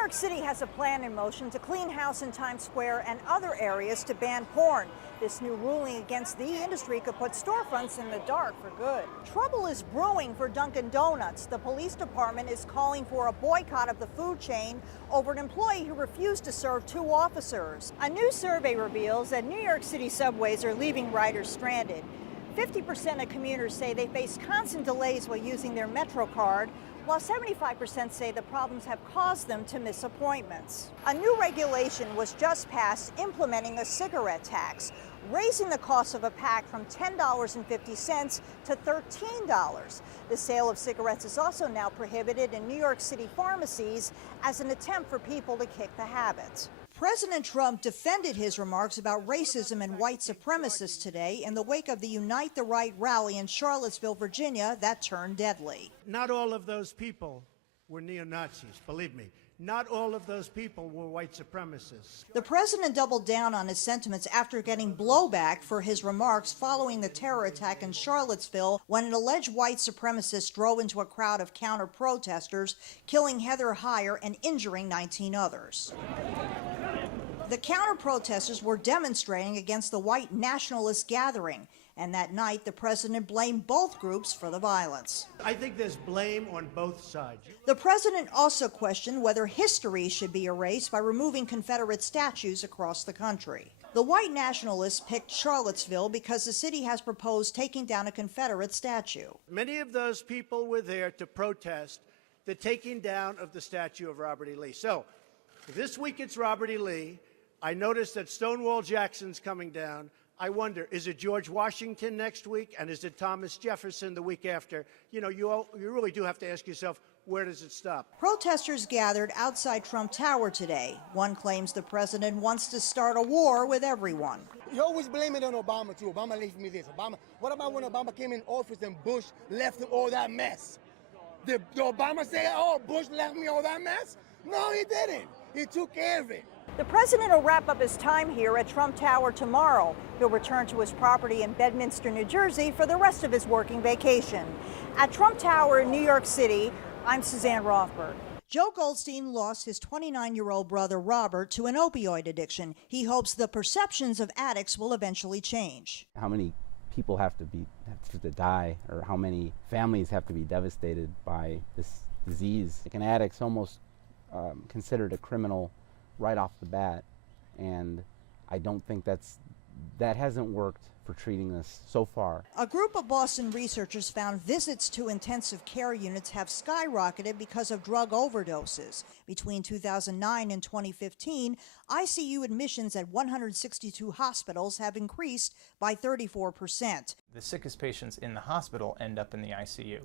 York City has a plan in motion to clean house in Times Square and other areas to ban porn. This new ruling against the industry could put storefronts in the dark for good. Trouble is brewing for Dunkin' Donuts. The police department is calling for a boycott of the food chain over an employee who refused to serve two officers. A new survey reveals that New York City subways are leaving riders stranded. 50% of commuters say they face constant delays while using their Metro card, while 75% say the problems have caused them to miss appointments. A new regulation was just passed implementing a cigarette tax, raising the cost of a pack from $10.50 to $13. The sale of cigarettes is also now prohibited in New York City pharmacies as an attempt for people to kick the habit. President Trump defended his remarks about racism and white supremacists today in the wake of the Unite the Right rally in Charlottesville, Virginia, that turned deadly. Not all of those people were neo-Nazis, believe me. Not all of those people were white supremacists. The president doubled down on his sentiments after getting blowback for his remarks following the terror attack in Charlottesville when an alleged white supremacist drove into a crowd of counter-protesters, killing Heather Heyer and injuring 19 others. The counter-protesters were demonstrating against the white nationalist gathering, and that night the president blamed both groups for the violence. I think there's blame on both sides. The president also questioned whether history should be erased by removing Confederate statues across the country. The white nationalists picked Charlottesville because the city has proposed taking down a Confederate statue. Many of those people were there to protest the taking down of the statue of Robert E. Lee. So, this week it's Robert E. Lee. I noticed that Stonewall Jackson's coming down. I wonder, is it George Washington next week? And is it Thomas Jefferson the week after? You know, you really do have to ask yourself, where does it stop? Protesters gathered outside Trump Tower today. One claims the president wants to start a war with everyone. You always blame it on Obama, too. Obama left me this. What about when Obama came in office and Bush left him all that mess? Did Obama say, oh, Bush left me all that mess? No, he didn't. He took care of it. The president will wrap up his time here at Trump Tower tomorrow. He'll return to his property in Bedminster, New Jersey for the rest of his working vacation. At Trump Tower in New York City, I'm Suzanne Rothberg. Joe Goldstein lost his 29-year-old brother Robert to an opioid addiction. He hopes the perceptions of addicts will eventually change. How many people have to die, or how many families have to be devastated by this disease? Like, an addict's almost considered a criminal right off the bat, and I don't think that hasn't worked for treating this so far. A group of Boston researchers found visits to intensive care units have skyrocketed because of drug overdoses. Between 2009 and 2015, ICU admissions at 162 hospitals have increased by 34%. The sickest patients in the hospital end up in the ICU.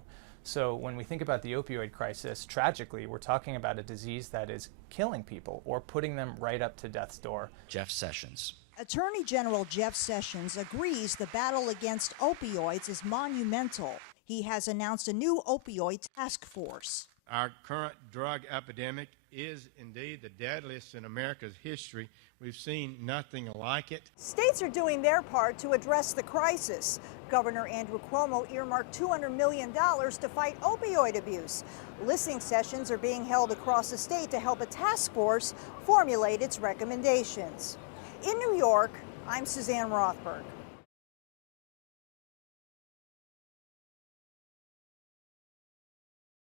So when we think about the opioid crisis, tragically, we're talking about a disease that is killing people or putting them right up to death's door. Jeff Sessions. Attorney General Jeff Sessions agrees the battle against opioids is monumental. He has announced a new opioid task force. Our current drug epidemic is indeed the deadliest in America's history. We've seen nothing like it. States are doing their part to address the crisis. Governor Andrew Cuomo earmarked $200 million to fight opioid abuse. Listening sessions are being held across the state to help a task force formulate its recommendations. In New York, I'm Suzanne Rothberg.